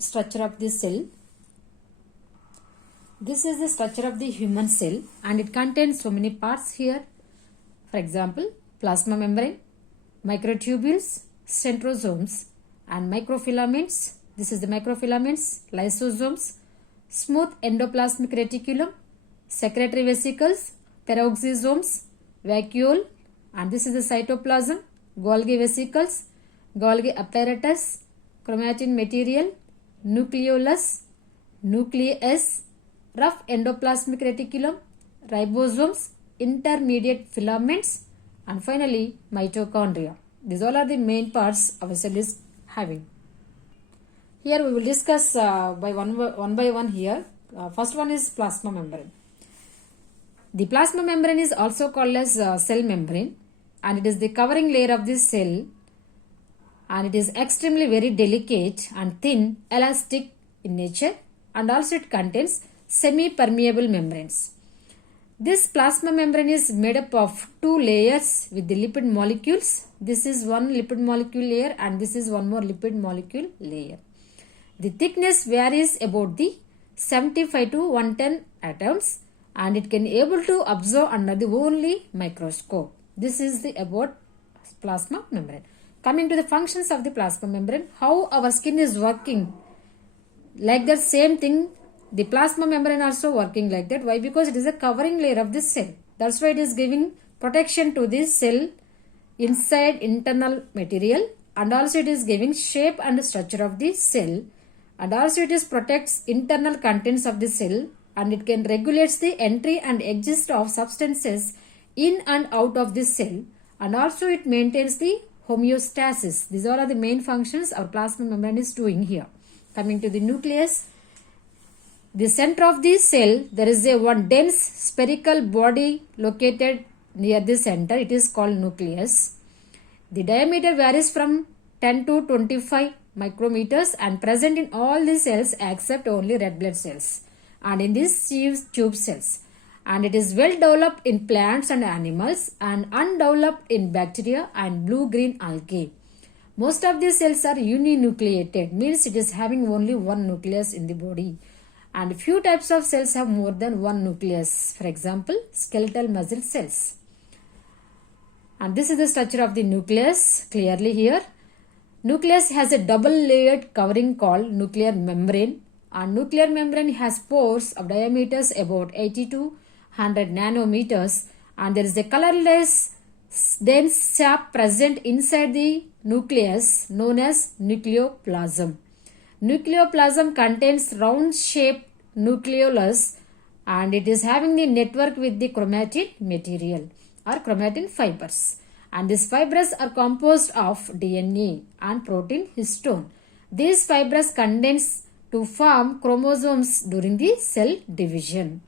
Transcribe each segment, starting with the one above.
structure of the cell. This is the structure of the human cell and it contains so many parts here. For example, plasma membrane, microtubules, centrosomes and microfilaments. This is the microfilaments, lysosomes, smooth endoplasmic reticulum, secretory vesicles, peroxisomes, vacuole, and this is the cytoplasm, Golgi vesicles, Golgi apparatus, chromatin material, nucleolus, nucleus, rough endoplasmic reticulum, ribosomes, intermediate filaments, and finally mitochondria. These all are the main parts our cell is having. Here we will discuss one by one here. First one is plasma membrane. The plasma membrane is also called as cell membrane and it is the covering layer of this cell and it is extremely very delicate and thin, elastic in nature and also it contains semi-permeable membranes. This plasma membrane is made up of two layers with the lipid molecules. This is one lipid molecule layer and this is one more lipid molecule layer. The thickness varies about the 75 to 110 atoms and it can able to observe under the only microscope. This is the about plasma membrane. Coming to the functions of the plasma membrane, how our skin is working. Like that same thing, the plasma membrane also working like that. Why? Because it is a covering layer of the cell. That's why it is giving protection to this cell inside internal material and also it is giving shape and structure of the cell and also it is protects internal contents of the cell and it can regulates the entry and exit of substances in and out of the cell and also it maintains the homeostasis. These all are the main functions our plasma membrane is doing here. Coming to the nucleus, the center of the cell, there is a one dense spherical body located near the center. It is called nucleus. The diameter varies from 10 to 25 micrometers and present in all the cells except only red blood cells and in these tube cells. And it is well developed in plants and animals and undeveloped in bacteria and blue-green algae. Most of these cells are uninucleated, means it is having only one nucleus in the body. And few types of cells have more than one nucleus. For example, skeletal muscle cells. And this is the structure of the nucleus clearly here. Nucleus has a double layered covering called nuclear membrane. And nuclear membrane has pores of diameters about 80 to 100 nanometers. And there is a colorless dense sap present inside the nucleus known as nucleoplasm. Nucleoplasm contains round-shaped nucleolus and it is having the network with the chromatin material or chromatin fibers. And these fibers are composed of DNA and protein histone. These fibers condense to form chromosomes during the cell division.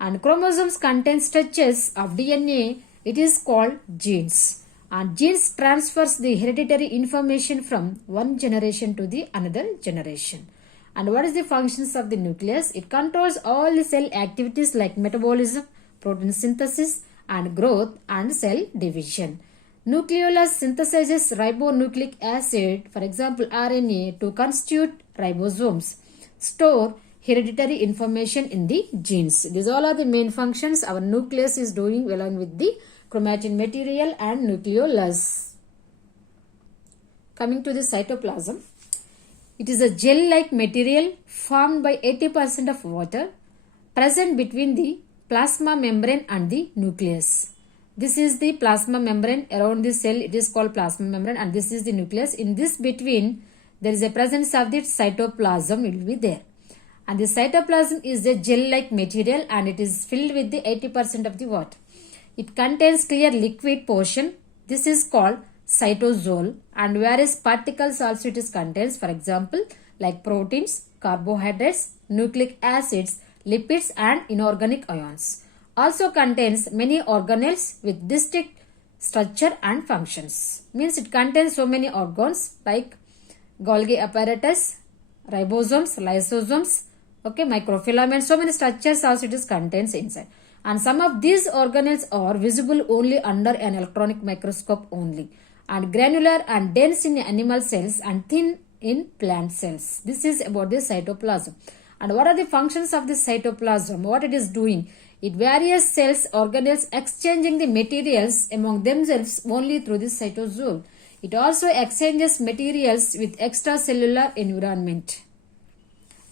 And chromosomes contain stretches of DNA. It is called genes. And genes transfers the hereditary information from one generation to the another generation. And what is the functions of the nucleus? It controls all the cell activities like metabolism, protein synthesis and growth and cell division. Nucleolus synthesizes ribonucleic acid, for example RNA, to constitute ribosomes, store hereditary information in the genes. These all are the main functions our nucleus is doing along with the chromatin material and nucleolus. Coming to the cytoplasm, it is a gel-like material formed by 80% of water present between the plasma membrane and the nucleus. This is the plasma membrane around the cell. It is called plasma membrane and this is the nucleus. In this between, there is a presence of the cytoplasm. It will be there. And the cytoplasm is a gel-like material and it is filled with the 80% of the water. It contains clear liquid portion. This is called cytosol and various particles also it is contains, for example like proteins, carbohydrates, nucleic acids, lipids and inorganic ions. Also contains many organelles with distinct structure and functions. Means it contains so many organs like Golgi apparatus, ribosomes, lysosomes, microfilaments, so many structures also it is contains inside. And some of these organelles are visible only under an electron microscope only and granular and dense in animal cells and thin in plant cells. This is about the cytoplasm. And what are the functions of the cytoplasm? What it is doing? It various cells, organelles exchanging the materials among themselves only through the cytosol. It also exchanges materials with extracellular environment.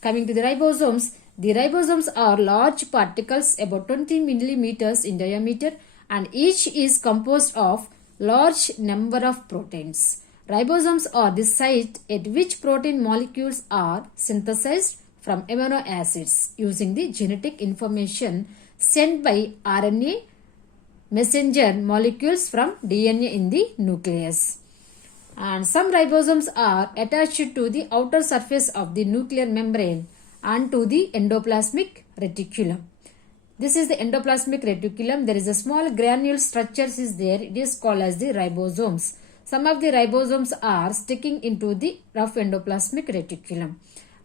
Coming to the ribosomes are large particles about 20 millimeters in diameter, and each is composed of large number of proteins. Ribosomes are the site at which protein molecules are synthesized from amino acids using the genetic information sent by RNA messenger molecules from DNA in the nucleus. And some ribosomes are attached to the outer surface of the nuclear membrane and to the endoplasmic reticulum. This is the endoplasmic reticulum. There is a small granule structures is there. It is called as the ribosomes. Some of the ribosomes are sticking into the rough endoplasmic reticulum.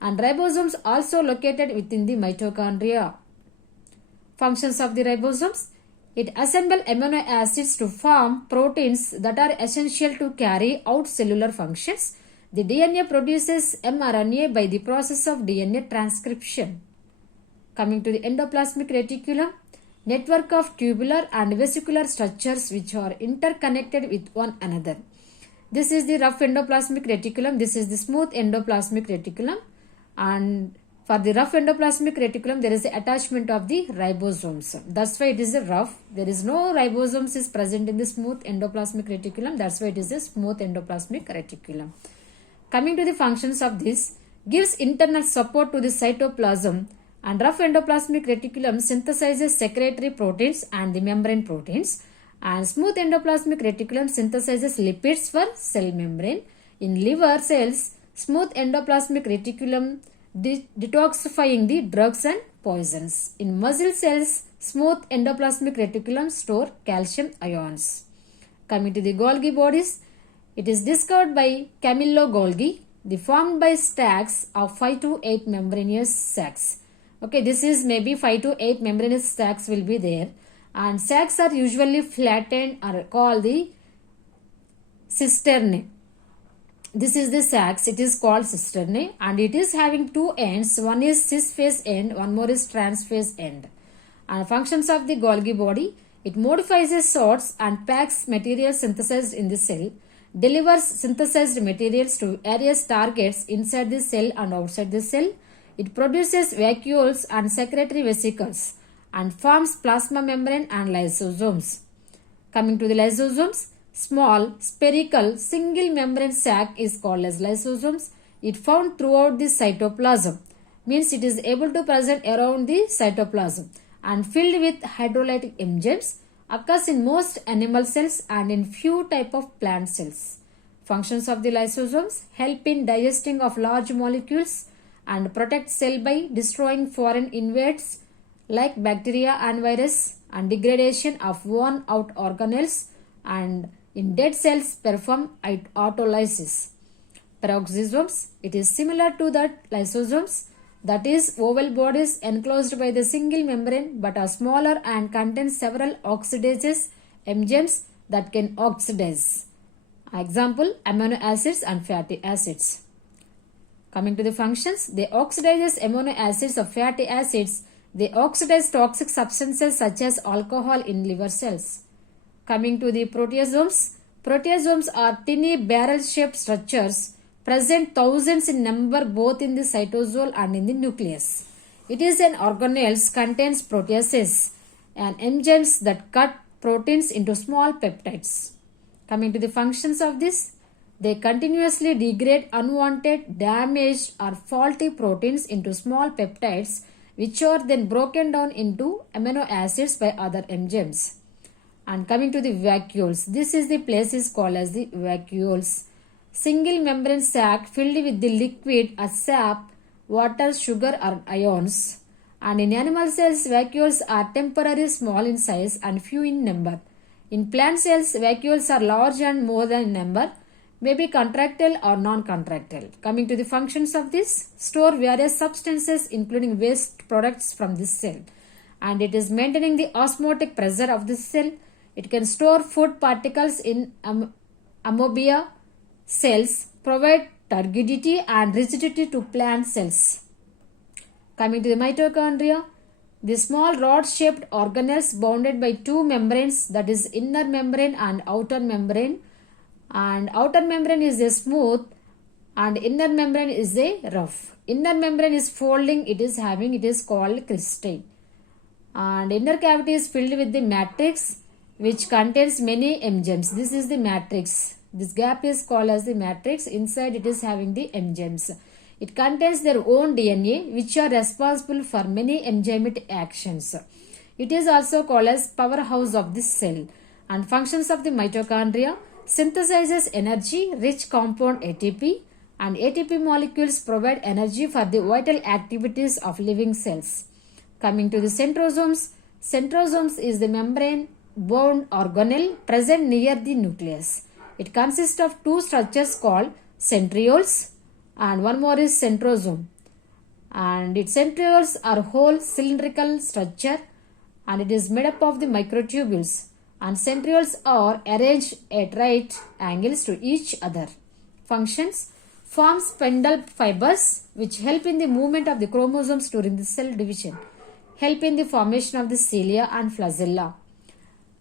And ribosomes also located within the mitochondria. Functions of the ribosomes. It assembles amino acids to form proteins that are essential to carry out cellular functions. The DNA produces mRNA by the process of DNA transcription. Coming to the endoplasmic reticulum, network of tubular and vesicular structures which are interconnected with one another. This is the rough endoplasmic reticulum. This is the smooth endoplasmic reticulum. And for the rough endoplasmic reticulum, there is the attachment of the ribosomes. That's why it is a rough. There is no ribosomes is present in the smooth endoplasmic reticulum. That's why it is a smooth endoplasmic reticulum. Coming to the functions of this, gives internal support to the cytoplasm, and rough endoplasmic reticulum synthesizes secretory proteins and the membrane proteins, and smooth endoplasmic reticulum synthesizes lipids for cell membrane. In liver cells, smooth endoplasmic reticulum detoxifying the drugs and poisons. In muscle cells, smooth endoplasmic reticulum store calcium ions. Coming to the Golgi bodies, it is discovered by Camillo Golgi, formed by stacks of 5 to 8 membranous sacs. Okay, this is maybe 5 to 8 membranous sacs will be there, and sacs are usually flattened or called the cisternae. This is the sacs, it is called cisternae, and it is having two ends. One is cis phase end, one more is trans phase end. And functions of the Golgi body, it modifies, sorts and packs material synthesized in the cell, delivers synthesized materials to various targets inside the cell and outside the cell. It produces vacuoles and secretory vesicles and forms plasma membrane and lysosomes. Coming to the lysosomes, small spherical single membrane sac is called as lysosomes. It found throughout the cytoplasm, means it is able to present around the cytoplasm and filled with hydrolytic enzymes, occurs in most animal cells and in few type of plant cells. Functions of the lysosomes, help in digesting of large molecules and protect cell by destroying foreign invades like bacteria and virus, and degradation of worn out organelles, and in dead cells perform autolysis. Peroxisomes, it is similar to the lysosomes, that is oval bodies enclosed by the single membrane but are smaller and contain several oxidases enzymes that can oxidize. Example, amino acids and fatty acids. Coming to the functions, they oxidize amino acids or fatty acids. They oxidize toxic substances such as alcohol in liver cells. Coming to the proteasomes, proteasomes are tiny barrel-shaped structures present thousands in number both in the cytosol and in the nucleus. It is an organelle contains proteases and enzymes that cut proteins into small peptides. Coming to the functions of this, they continuously degrade unwanted, damaged or faulty proteins into small peptides, which are then broken down into amino acids by other enzymes. And coming to the vacuoles, this is the place is called as the vacuoles. Single membrane sac filled with the liquid or sap, water, sugar or ions. And in animal cells, vacuoles are temporarily small in size and few in number. In plant cells, vacuoles are large and more than in number, may be contractile or non-contractile. Coming to the functions of this, store various substances including waste products from this cell, and it is maintaining the osmotic pressure of this cell. It can store food particles in amobia cells, provide turgidity and rigidity to plant cells. Coming to the mitochondria, the small rod-shaped organelles bounded by two membranes, that is inner membrane and outer membrane. And outer membrane is a smooth and inner membrane is a rough. Inner membrane is folding, it is called crystalline. And inner cavity is filled with the matrix which contains many enzymes. This is the matrix. This gap is called as the matrix. Inside it is having the enzymes. It contains their own DNA which are responsible for many enzymatic actions. It is also called as powerhouse of the cell. And functions of the mitochondria: synthesizes energy rich compound ATP, and ATP molecules provide energy for the vital activities of living cells. Coming to the centrosomes, centrosomes is the membrane bound organelle present near the nucleus. It consists of two structures called centrioles and one more is centrosome. And its centrioles are whole cylindrical structure and it is made up of the microtubules, and centrioles are arranged at right angles to each other. Functions: form spindle fibers which help in the movement of the chromosomes during the cell division, help in the formation of the cilia and flagella.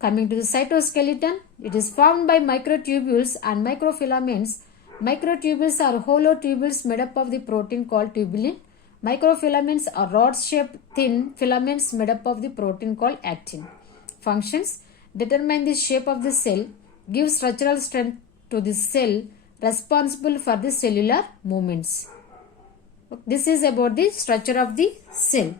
Coming to the cytoskeleton, it is formed by microtubules and microfilaments. Microtubules are hollow tubules made up of the protein called tubulin. Microfilaments are rod-shaped thin filaments made up of the protein called actin. Functions: determine the shape of the cell, give structural strength to the cell, responsible for the cellular movements. This is about the structure of the cell.